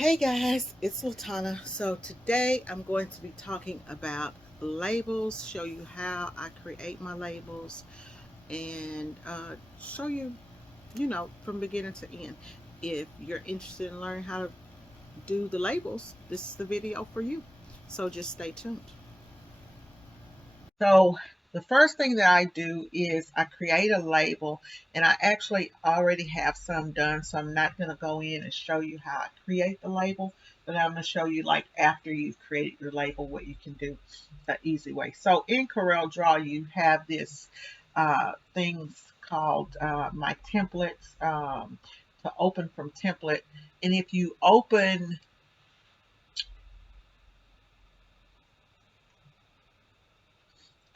Hey guys, it's Latana. So today I'm going to be talking about labels, show you how I create my labels, and show you, from beginning to end. If you're interested in learning how to do the labels, this is the video for you. So just stay tuned. So the first thing that I do is I create a label, and I actually already have some done, so I'm not going to go in and show you how I create the label, but I'm going to show you like after you've created your label what you can do the easy way. So in Coreldraw you have this things called my templates, to open from template, and if you open.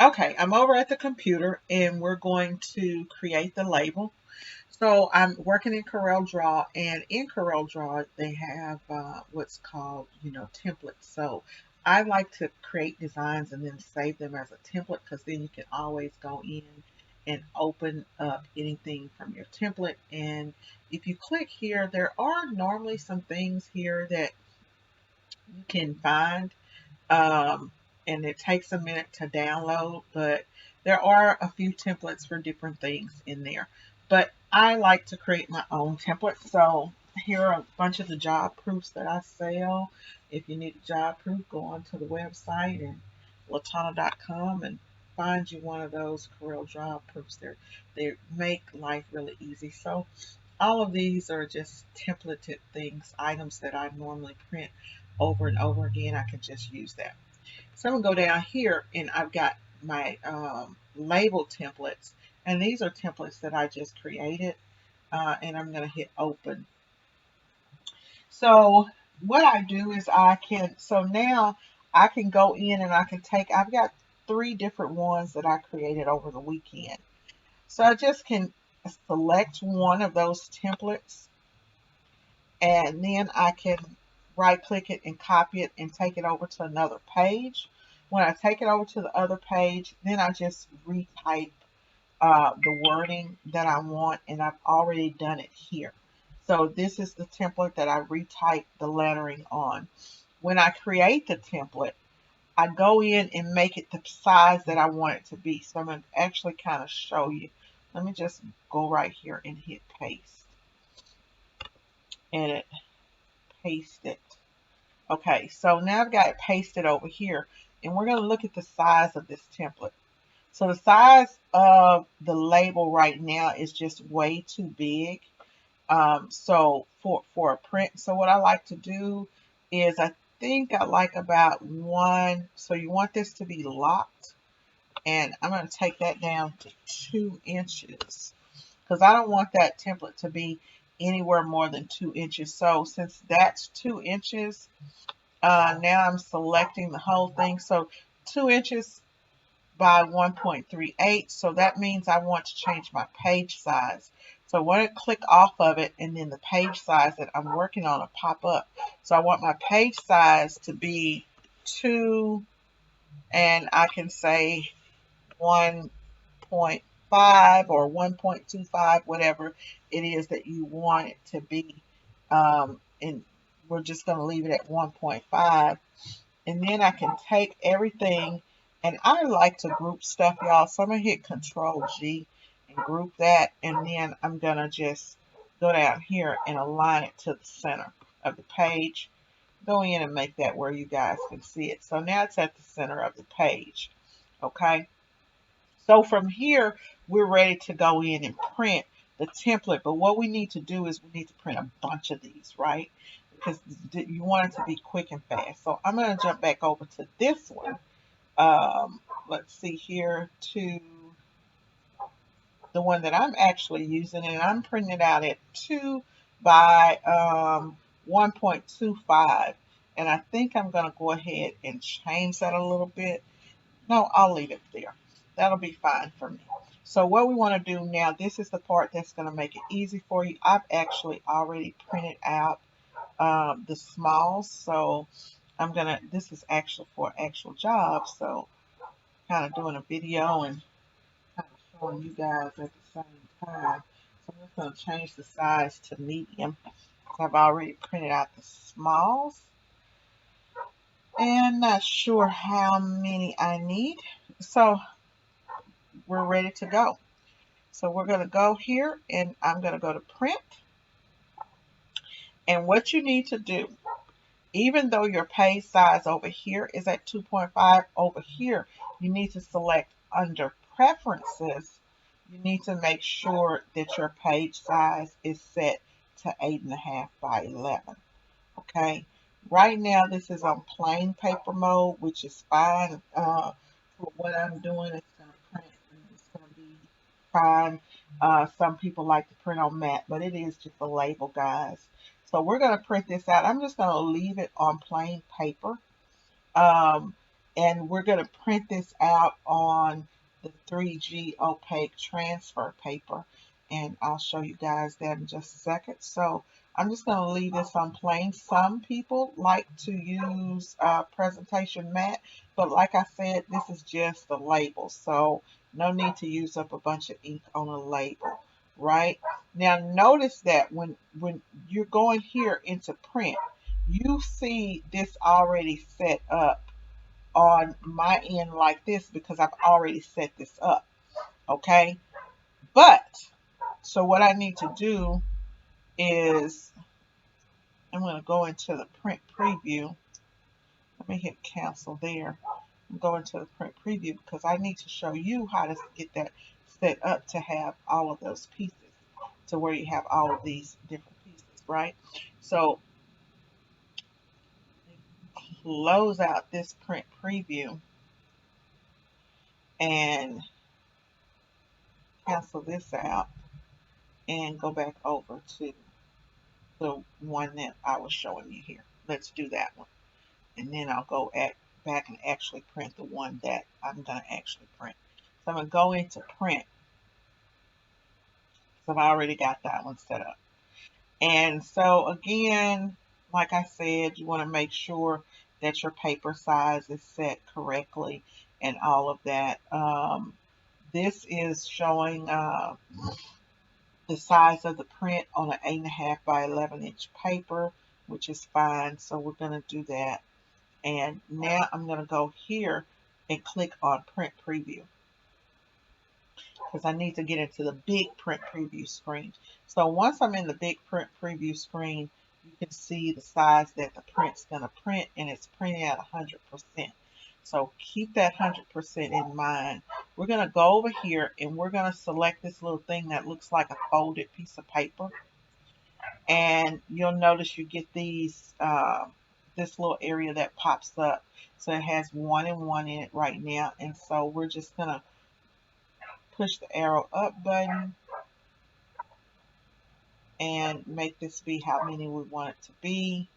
Okay, I'm over at the computer and we're going to create the label. So I'm working in Coreldraw, and in Coreldraw they have what's called, templates. So I like to create designs and then save them as a template because then you can always go in and open up anything from your template. And if you click here, there are normally some things here that you can find, um, and it takes a minute to download, but there are a few templates for different things in there. But I like to create my own template. So here are a bunch of the job proofs that I sell. If you need a job proof, go onto the website and latana.com and find you one of those Corel job proofs. They make life really easy. So all of these are just templated things, items that I normally print over and over again. I can just use that. So I'm going to go down here and I've got my label templates. And these are templates that I just created. And I'm going to hit open. So what I do is so now I can go in and I can I've got three different ones that I created over the weekend. So I just can select one of those templates, and then I can right click it and copy it and take it over to another page. When I take it over to the other page, then I just retype the wording that I want, and I've already done it here. So this is the template that I retype the lettering on. When I create the template, I go in and make it the size that I want it to be. So I'm going to actually kind of show you. Let me just go right here and hit paste, and it paste it. Okay, so now I've got it pasted over here, and we're going to look at the size of this template. So the size of the label right now is just way too big. So for a print, so what I like to do is I think I like about one. So you want this to be locked, and I'm going to take that down to 2 inches because I don't want that template to be anywhere more than 2 inches. So since that's 2 inches, now I'm selecting the whole thing. So 2 inches by 1.38. So that means I want to change my page size. So I want to click off of it, and then the page size that I'm working on will pop up. So I want my page size to be 2, and I can say 1.5 or 1.25, whatever it is that you want it to be. And we're just going to leave it at 1.5. And then I can take everything, and I like to group stuff, y'all. So I'm going to hit Control G and group that. And then I'm going to just go down here and align it to the center of the page. Go in and make that where you guys can see it. So now it's at the center of the page. Okay. So from here, we're ready to go in and print the template. But what we need to do is we need to print a bunch of these, right? Because you want it to be quick and fast. So I'm going to jump back over to this one. Let's see here, to the one that I'm actually using, and I'm printing it out at 2 by 1.25. And I think I'm going to go ahead and change that a little bit. No, I'll leave it there. That'll be fine for me. So what we want to do now, this is the part that's going to make it easy for you. I've actually already printed out the smalls. So this is actually for actual jobs. So kind of doing a video and kind of showing you guys at the same time. So I'm just going to change the size to medium. I've already printed out the smalls. And not sure how many I need. So we're ready to go. So we're going to go here and I'm going to go to print. And what you need to do, even though your page size over here is at 2.5, over here, you need to select under preferences. You need to make sure that your page size is set to 8.5 by 11. Okay. Right now, this is on plain paper mode, which is fine. For what I'm doing, it's going to print and it's going to be fine. Some people like to print on matte, but it is just a label, guys. So we're going to print this out. I'm just going to leave it on plain paper. And we're going to print this out on the 3G opaque transfer paper. And I'll show you guys that in just a second. So I'm just going to leave this on plain. Some people like to use presentation matte, but like I said, this is just the label. So no need to use up a bunch of ink on a label, right? Now notice that when you're going here into print, you see this already set up on my end like this because I've already set this up, okay? But, so what I need to do is, I'm going to go into the print preview. Let me hit cancel there. I'm going to the print preview because I need to show you how to get that set up to have all of those pieces, to where you have all of these different pieces, right? So close out this print preview and cancel this out and go back over to the one that I was showing you here. Let's do that one. And then I'll go back and actually print the one that I'm going to actually print. So I'm going to go into print. So I've already got that one set up. And so again, like I said, you want to make sure that your paper size is set correctly and all of that. This is showing the size of the print on an 8.5 by 11 inch paper, which is fine. So we're going to do that. And now I'm going to go here and click on print preview because I need to get into the big print preview screen. So once I'm in the big print preview screen, you can see the size that the print's going to print, and it's printing at 100%. So keep that 100% in mind. We're going to go over here and we're going to select this little thing that looks like a folded piece of paper. And you'll notice you get these, this little area that pops up. So it has 1 and 1 in it right now. And so we're just going to push the arrow up button and make this be how many we want it to be.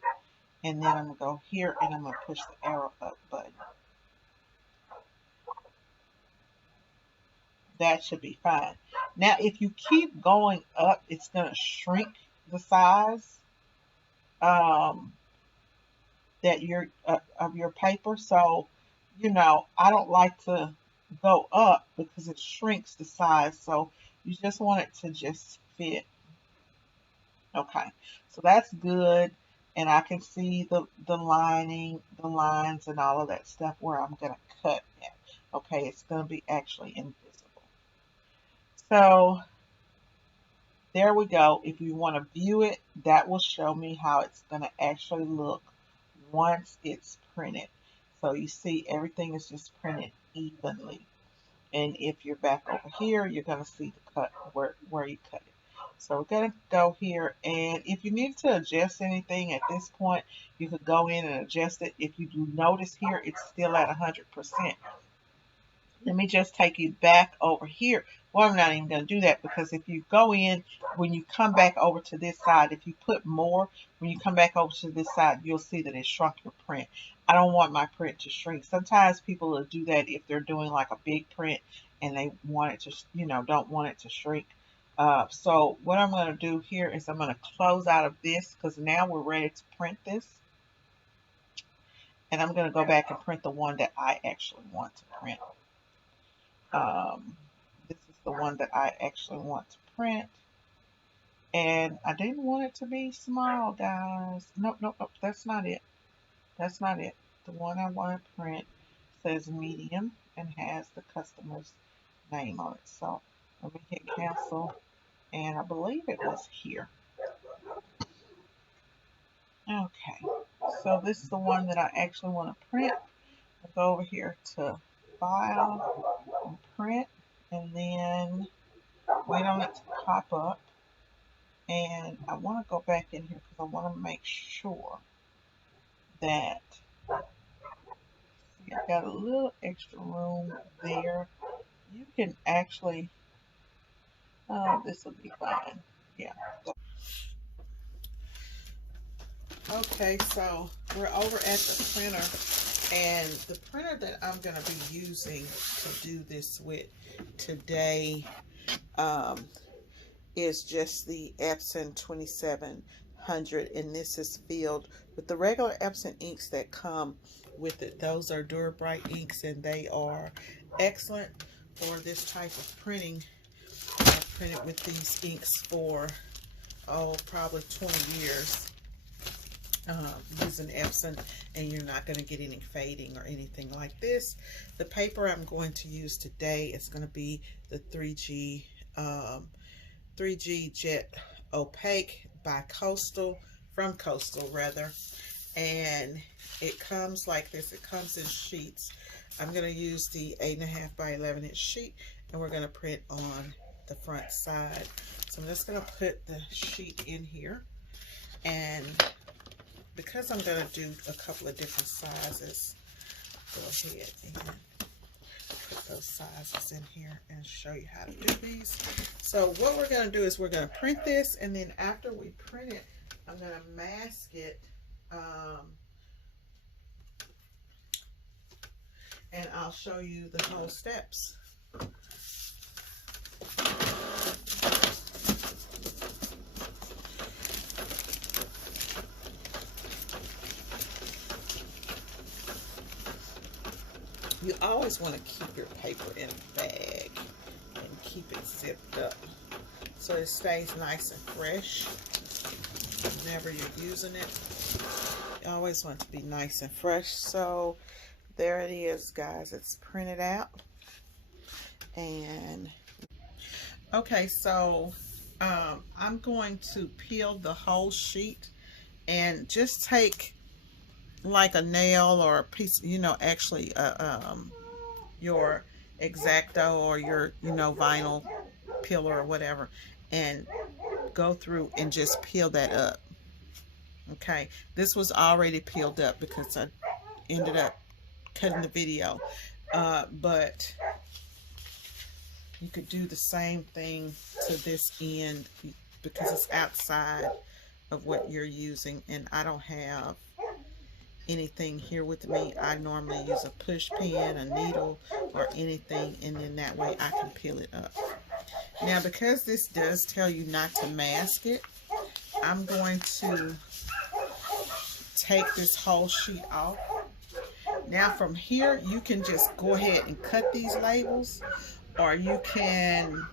And then I'm going to go here and I'm going to push the arrow up button. That should be fine. Now, if you keep going up, it's going to shrink the size that you're of your paper. So, you know, I don't like to go up because it shrinks the size. So you just want it to just fit. Okay, so that's good. And I can see the lining, the lines, and all of that stuff where I'm going to cut at. Okay, it's going to be actually invisible. So there we go. If you want to view it, that will show me how it's going to actually look once it's printed. So you see everything is just printed evenly. And if you're back over here, you're going to see the cut where you cut it. So we're going to go here, and if you need to adjust anything at this point, you could go in and adjust it. If you do notice here, it's still at 100%. Let me just take you back over here. Well, I'm not even going to do that because if you go in, when you come back over to this side, if you put more, when you come back over to this side, you'll see that it shrunk your print. I don't want my print to shrink. Sometimes people will do that if they're doing like a big print and they want it to, you know, don't want it to shrink. So what I'm going to do here is I'm going to close out of this because now we're ready to print this. And I'm going to go back and print the one that I actually want to print. This is the one that I actually want to print. And I didn't want it to be small, guys. Nope, nope, nope. That's not it. That's not it. The one I want to print says medium and has the customer's name on it. So let me hit cancel. And I believe it was here. Okay. So this is the one that I actually want to print. I'll go over here to File and Print. And then wait on it to pop up. And I want to go back in here because I want to make sure that, see, I got a little extra room there. You can actually, this will be fine. Yeah. Okay, so we're over at the printer, and the printer that I'm going to be using to do this with today is just the Epson 2700, and this is filled with the regular Epson inks that come with it. Those are Durabright inks, and they are excellent for this type of printing. I've printed with these inks for, probably 20 years. Using Epson, and you're not going to get any fading or anything like this. The paper I'm going to use today is going to be the 3G Jet Opaque by Coastal, from Coastal rather, and it comes like this. It comes in sheets. I'm going to use the 8.5 by 11 inch sheet, and we're going to print on the front side. So I'm just going to put the sheet in here, and because I'm going to do a couple of different sizes, go ahead and put those sizes in here and show you how to do these. So what we're going to do is we're going to print this, and then after we print it, I'm going to mask it, and I'll show you the whole steps. You always want to keep your paper in a bag and keep it zipped up so it stays nice and fresh whenever you're using it. You always want it to be nice and fresh. So there it is, guys. It's printed out. And okay, so I'm going to peel the whole sheet and just take like a nail or a piece, actually your X-Acto or your vinyl peeler or whatever, and go through and just peel that up. Okay, this was already peeled up because I ended up cutting the video, but you could do the same thing to this end because it's outside of what you're using, and I don't have anything here with me. I normally use a push pin, a needle, or anything, and then that way I can peel it up. Now, because this does tell you not to mask it, I'm going to take this whole sheet off. Now from here, you can just go ahead and cut these labels, or you can,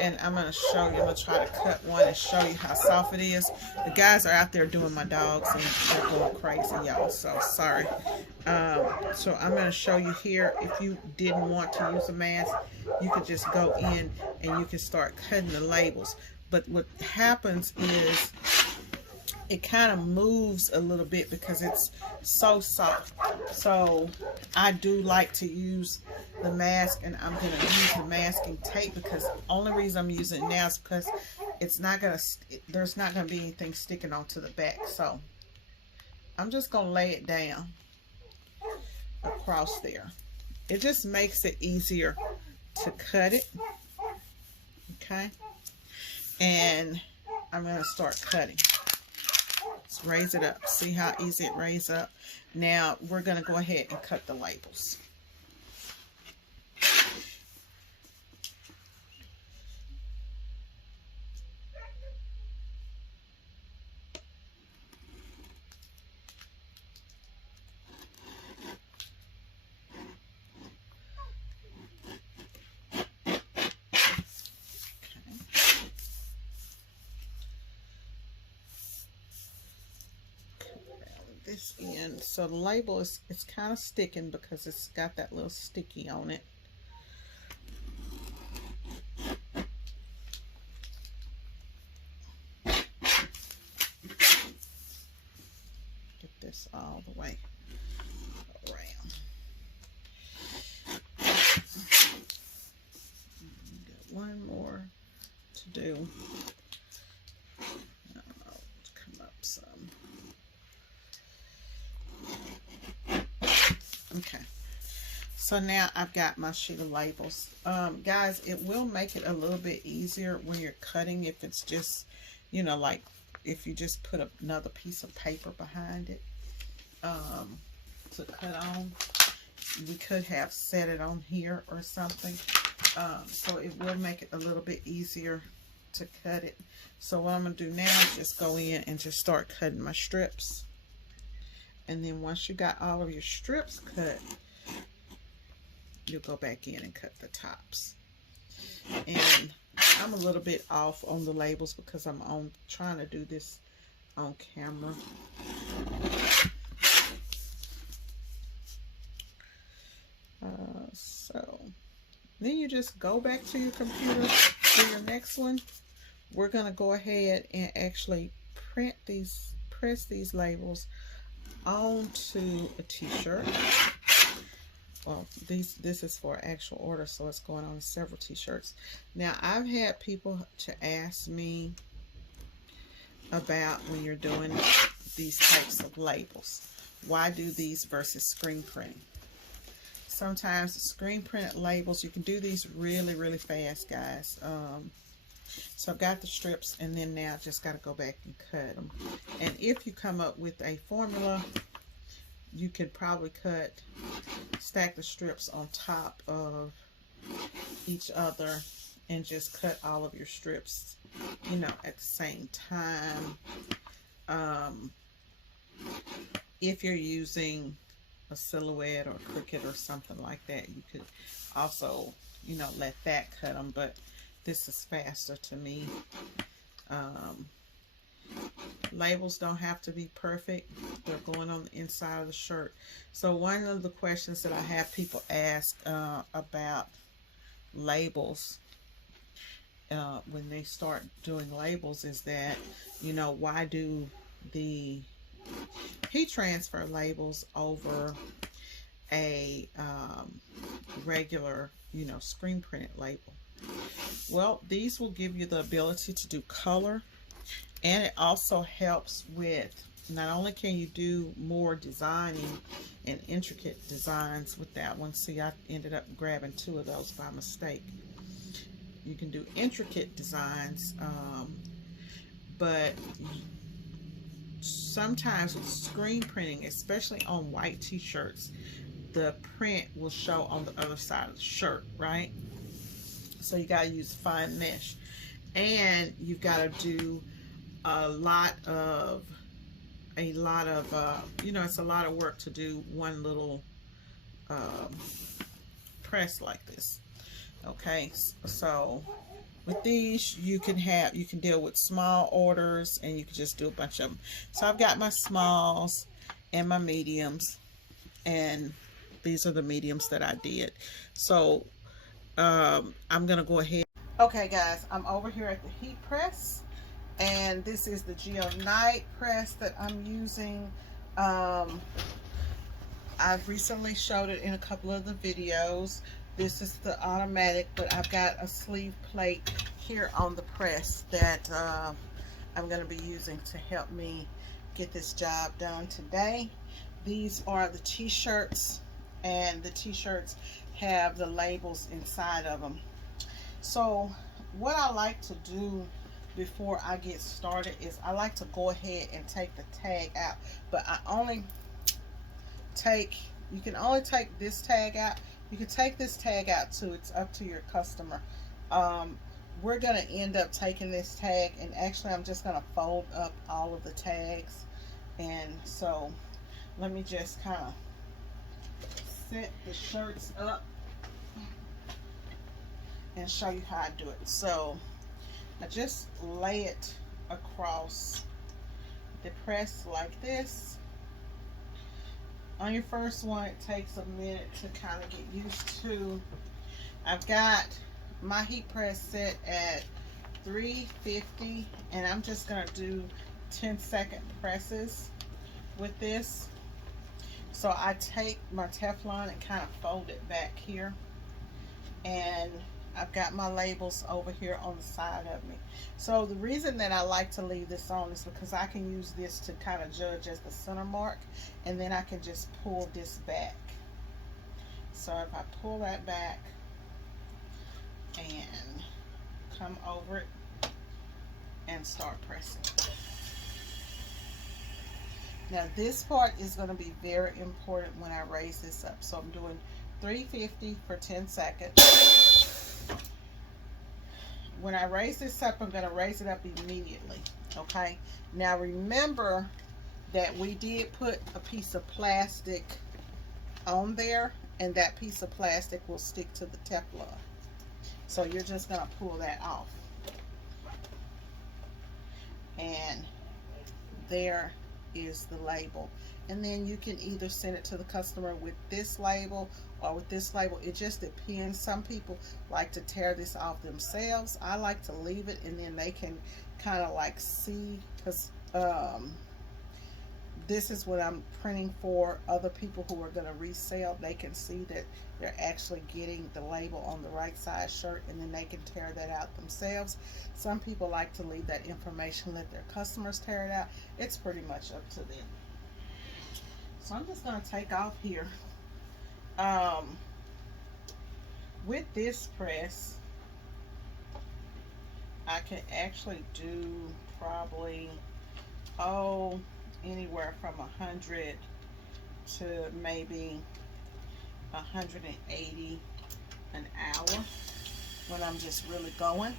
and I'm going to show you, I'm going to try to cut one and show you how soft it is. The guys are out there doing my dogs, and they're going crazy, y'all, so sorry. So I'm going to show you here. If you didn't want to use a mask, you could just go in and you can start cutting the labels. But what happens is it kind of moves a little bit because it's so soft. So I do like to use the mask, and I'm going to use the masking tape because the only reason I'm using it now is because it's not going to, there's not going to be anything sticking onto the back. So I'm just going to lay it down across there. It just makes it easier to cut it. Okay. And I'm going to start cutting. Let's raise it up. See how easy it raises up? Now we're going to go ahead and cut the labels. this in. So the label is, it's kind of sticking because it's got that little sticky on it. Get this all the way around. Got one more to do. Come up some. Okay, so now I've got my sheet of labels. Guys, it will make it a little bit easier when you're cutting if it's just, you know, like if you just put another piece of paper behind it to cut on. We could have set it on here or something. So it will make it a little bit easier to cut it. So what I'm going to do now is just go in and just start cutting my strips. And then once you got all of your strips cut, you'll go back in and cut the tops. And I'm a little bit off on the labels because I'm trying to do this on camera. So then you just go back to your computer for your next one. We're going to go ahead and actually press these labels onto a t-shirt. Well, this is for actual order, so it's going on several t-shirts. Now, I've had people to ask me about when you're doing these types of labels. Why do these versus screen printing? Sometimes the screen printed labels, you can do these really, really fast, guys. So I've got the strips, and then now just got to go back and cut them. And if you come up with a formula, you could probably stack the strips on top of each other and just cut all of your strips, you know, at the same time. If you're using a silhouette or Cricut or something like that, you could also, you know, let that cut them, but this is faster to me. Labels don't have to be perfect. They're going on the inside of the shirt. So one of the questions that I have people ask about labels when they start doing labels is that, you know, why do the heat transfer labels over a regular, you know, screen printed label? Well, these will give you the ability to do color, and it also helps with, not only can you do more designing and intricate designs with that one. See, I ended up grabbing 2 of those by mistake. You can do intricate designs, but sometimes with screen printing, especially on white t-shirts, the print will show on the other side of the shirt, right? So you got to use fine mesh, and you've got to do a lot of you know, it's a lot of work to do one little press like this. Okay, so with these you can deal with small orders, and you can just do a bunch of them. So I've got my smalls and my mediums, and these are the mediums that I did. So I'm gonna go ahead. Okay guys, I'm over here at the heat press, and this is the Geonite press that I'm using. I've recently showed it in a couple of the videos. This is the automatic, but I've got a sleeve plate here on the press that I'm going to be using to help me get this job done today. These are the t-shirts, and the t-shirts have the labels inside of them. So what I like to do before I get started is I like to go ahead and take the tag out, but you can only take this tag out. You can take this tag out too, it's up to your customer. We're going to end up taking this tag, and actually I'm just going to fold up all of the tags. And so let me just kind of set the shirts up and show you how I do it. So I just lay it across the press like this, On your first one, it takes a minute to kind of get used to. I've got my heat press set at 350, and I'm just going to do 10-second presses with this. So I take my Teflon and kind of fold it back here, and I've got my labels over here on the side of me. So the reason that I like to leave this on is because I can use this to kind of judge as the center mark, and then I can just pull this back. So if I pull that back and come over it and start pressing. Now this part is going to be very important when I raise this up. So I'm doing 350 for 10 seconds. When I raise this up, I'm going to raise it up immediately. Okay. Now remember that we did put a piece of plastic on there, and that piece of plastic will stick to the Teflon. So you're just going to pull that off. And there is the label. And then you can either send it to the customer with this label or with this label. It just depends. Some people like to tear this off themselves. I like to leave it, and then they can kind of like see, because this is what I'm printing for other people who are going to resell. They can see that they're actually getting the label on the right size shirt, and then they can tear that out themselves. Some people like to leave that information, let their customers tear it out. It's pretty much up to them. So I'm just going to take off here. With this press, I can actually do probably, anywhere from 100 to maybe 180 an hour when I'm just really going.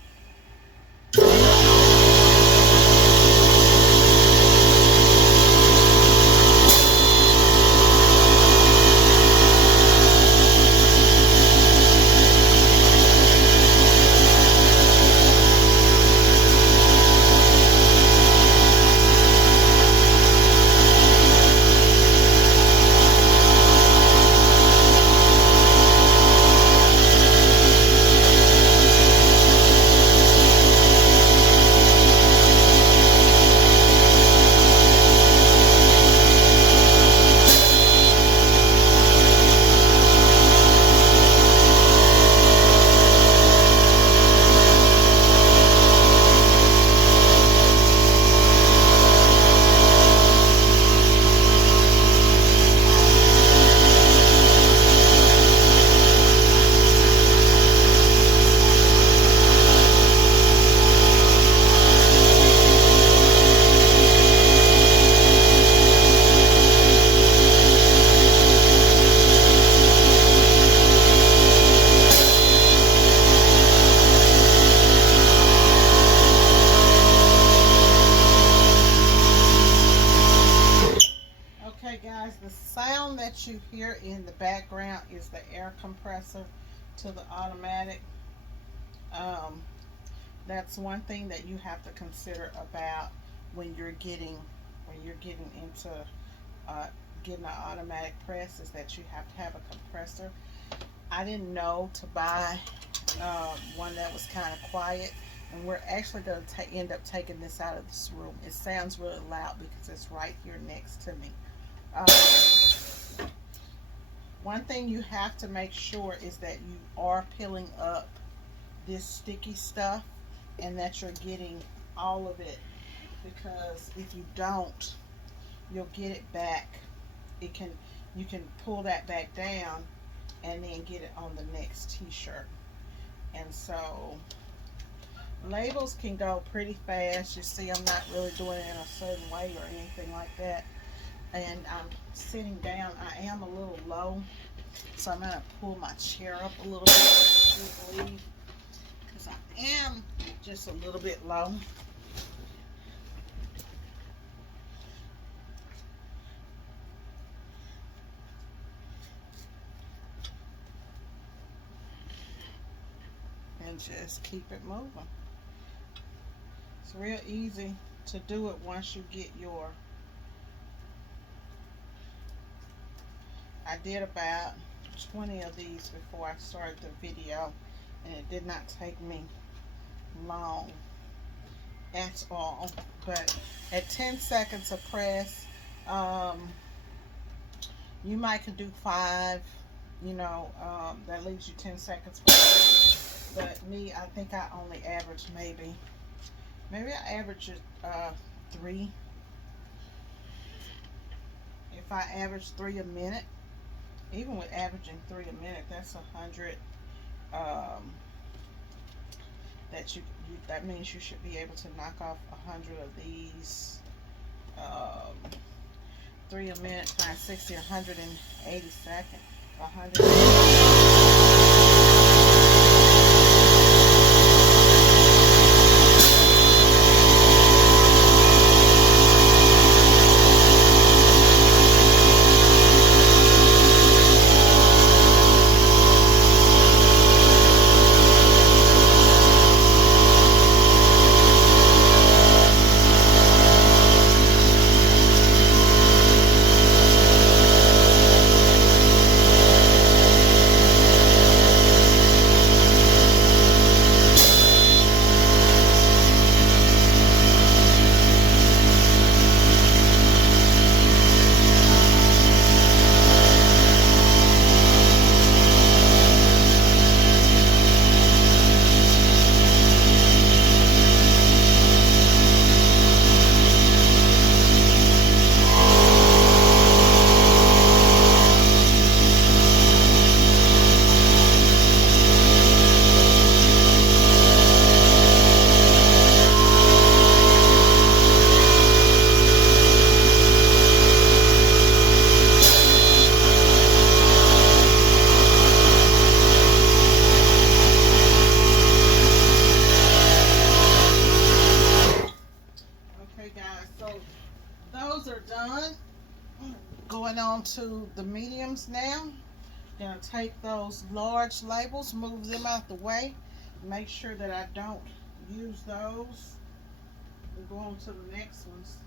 The sound that you hear in the background is the air compressor to the automatic. That's one thing that you have to consider about when you're getting into getting an automatic press, is that you have to have a compressor. I didn't know to buy one that was kind of quiet, and we're actually going to end up taking this out of this room. It sounds really loud because it's right here next to me. One thing you have to make sure is that you are peeling up this sticky stuff, and that you're getting all of it, because if you don't, you'll get it back. You can pull that back down and then get it on the next t-shirt. And so labels can go pretty fast. You see, I'm not really doing it in a certain way or anything like that. And I'm sitting down. I am a little low, so I'm going to pull my chair up a little bit, because I am just a little bit low. And just keep it moving. It's real easy to do it once you get your I did about 20 of these before I started the video, and it did not take me long at all. But at 10 seconds of press, um, you might could do 5, that leaves you 10 seconds for free. But me, I think I only average maybe I average 3. If I average 3 a minute, even with averaging 3 a minute, that's 100. Um, that means you should be able to knock off 100 of these. 3 a minute times 60, 180 seconds. 100. Okay, guys, so those are done. Going on to the mediums now. Gonna take those large labels, move them out the way, make sure that I don't use those. We'll go on to the next ones.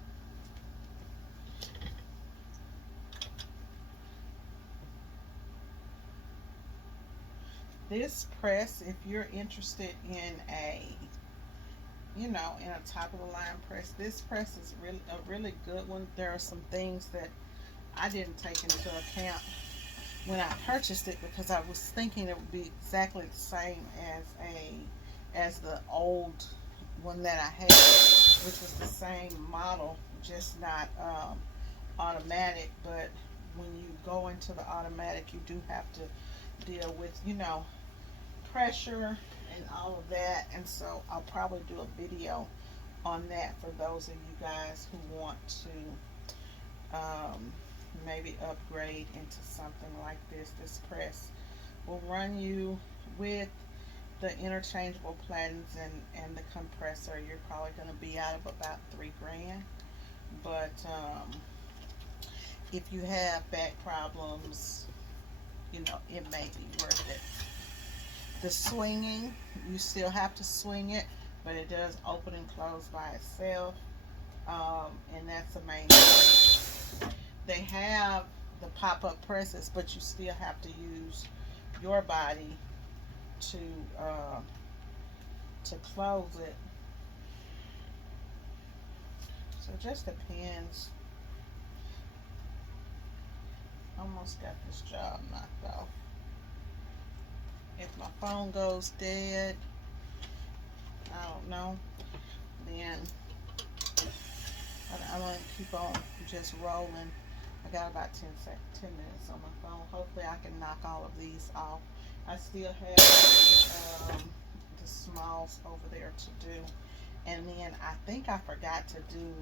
This press, if you're interested in in a top of the line press, this press is really a really good one. There are some things that I didn't take into account when I purchased it, because I was thinking it would be exactly the same as the old one that I had, which was the same model, just not automatic. But when you go into the automatic, you do have to deal with pressure and all of that, and so I'll probably do a video on that for those of you guys who want to maybe upgrade into something like this. This press will run you with the interchangeable plattings and the compressor. You're probably going to be out of about $3,000, but if you have back problems, it may be worth it. The swinging, you still have to swing it, but it does open and close by itself, and that's the main thing. They have the pop-up presses, but you still have to use your body to close it. So it just depends. Almost got this job knocked off. If my phone goes dead, I don't know, then I'm going to keep on just rolling. I got about 10 minutes on my phone. Hopefully I can knock all of these off. I still have the smalls over there to do. And then I think I forgot to do,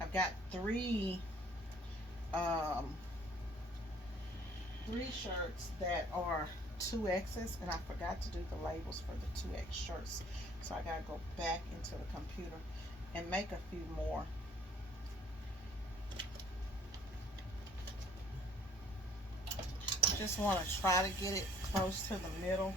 I've got three shirts that are 2X's, and I forgot to do the labels for the 2X shirts, so I gotta go back into the computer and make a few more. Just want to try to get it close to the middle.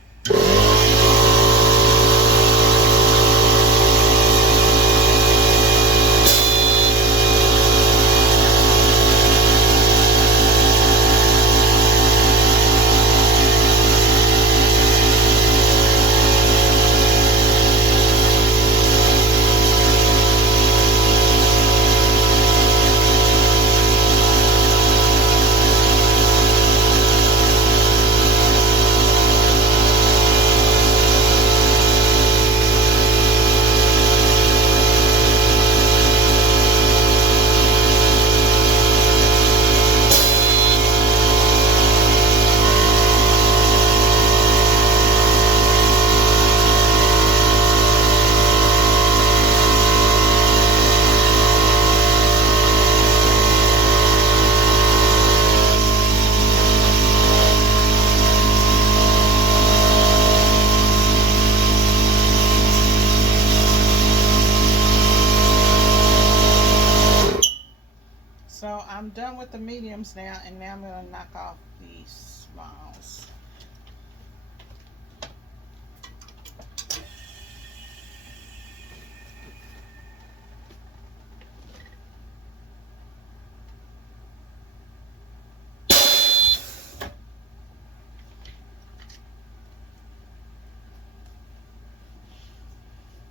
I'm done with the mediums now, and now I'm going to knock off these smalls.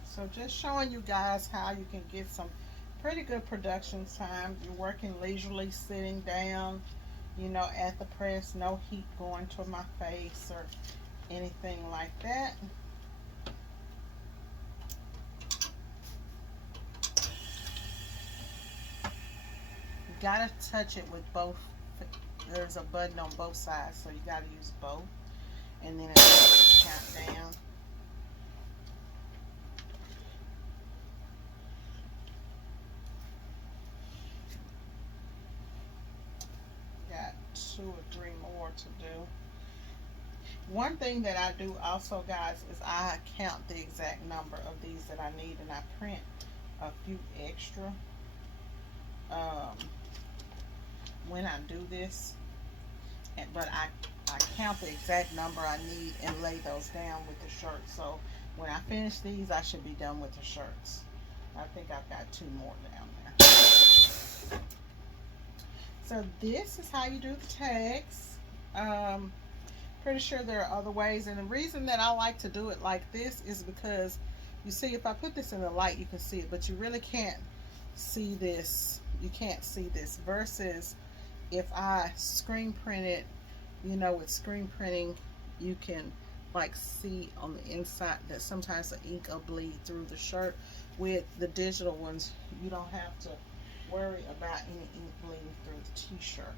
So just showing you guys how you can get some pretty good production time. You're working leisurely, sitting down, you know, at the press, no heat going to my face or anything like that. You gotta touch it with both. There's a button on both sides, so you gotta use both. And then it's count down. Got 2 or 3 more to do. One thing that I do also, guys, is I count the exact number of these that I need, and I print a few extra when I do this. But I count the exact number I need and lay those down with the shirts. So when I finish these, I should be done with the shirts. I think I've got 2 more down there. So this is how you do the tags. Pretty sure there are other ways, and the reason that I like to do it like this is because you see, if I put this in the light, you can see it, but you really can't see this. You can't see this versus if I screen print it. You know, with screen printing, you can like see on the inside that sometimes the ink will bleed through the shirt. With the digital ones, you don't have to worry about any ink bleeding through the t-shirt.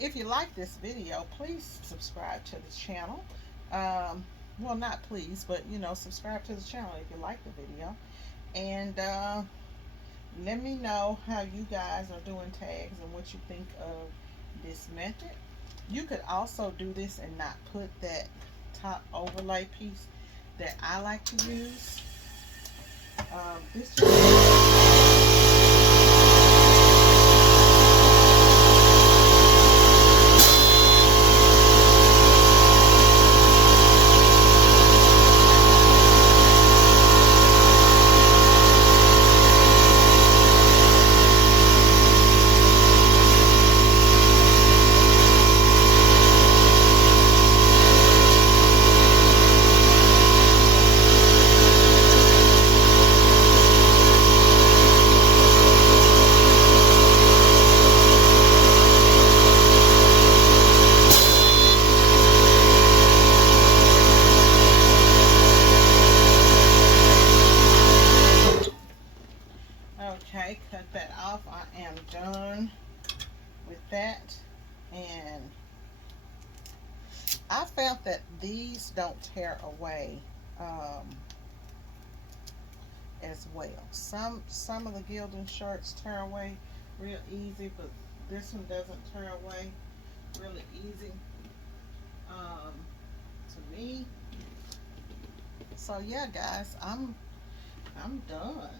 If you like this video, please subscribe to the channel. Well, not please, but you know, subscribe to the channel if you like the video. And let me know how you guys are doing tags and what you think of this method. You could also do this and not put that top overlay piece that I like to use. This just okay, cut that off. I am done with that. And I found that these don't tear away as well. Some of the Gildan shirts tear away real easy, but this one doesn't tear away really easy to me. So yeah, guys, I'm done.